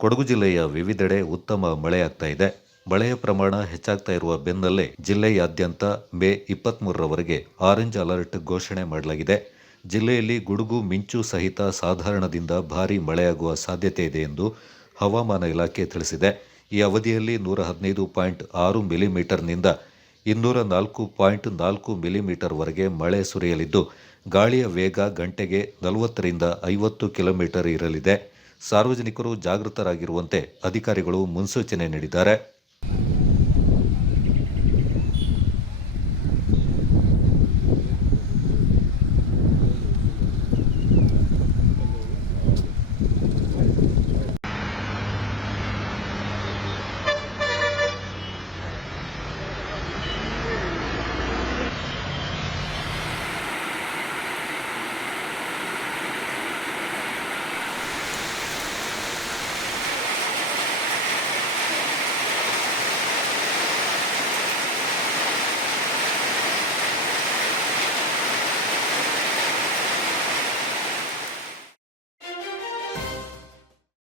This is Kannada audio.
ಕೊಡಗು ಜಿಲ್ಲೆಯ ವಿವಿಧೆಡೆ ಉತ್ತಮ ಮಳೆಯಾಗ್ತಾ ಇದೆ. ಮಳೆಯ ಪ್ರಮಾಣ ಹೆಚ್ಚಾಗ್ತಾ ಇರುವ ಬೆನ್ನಲ್ಲೇ ಜಿಲ್ಲೆಯಾದ್ಯಂತ ಮೇ ಇಪ್ಪತ್ತ್ಮೂರರವರೆಗೆ ಆರೆಂಜ್ ಅಲರ್ಟ್ ಘೋಷಣೆ ಮಾಡಲಾಗಿದೆ. ಜಿಲ್ಲೆಯಲ್ಲಿ ಗುಡುಗು, ಮಿಂಚು ಸಹಿತ ಸಾಧಾರಣದಿಂದ ಭಾರೀ ಮಳೆಯಾಗುವ ಸಾಧ್ಯತೆ ಇದೆ ಎಂದು ಹವಾಮಾನ ಇಲಾಖೆ ತಿಳಿಸಿದೆ. ಈ ಅವಧಿಯಲ್ಲಿ ನೂರ ಹದಿನೈದು ಪಾಯಿಂಟ್ ಆರು ಮಿಲಿಮೀಟರ್ನಿಂದ ಇನ್ನೂರ ನಾಲ್ಕು ಪಾಯಿಂಟ್ ನಾಲ್ಕು ಮಿಲಿಮೀಟರ್ವರೆಗೆ ಮಳೆ ಸುರಿಯಲಿದ್ದು, ಗಾಳಿಯ ವೇಗ ಗಂಟೆಗೆ ನಲವತ್ತರಿಂದ ಐವತ್ತು ಕಿಲೋಮೀಟರ್ ಇರಲಿದೆ. ಸಾರ್ವಜನಿಕರು ಜಾಗೃತರಾಗಿರುವಂತೆ ಅಧಿಕಾರಿಗಳು ಮುನ್ಸೂಚನೆ ನೀಡಿದ್ದಾರೆ.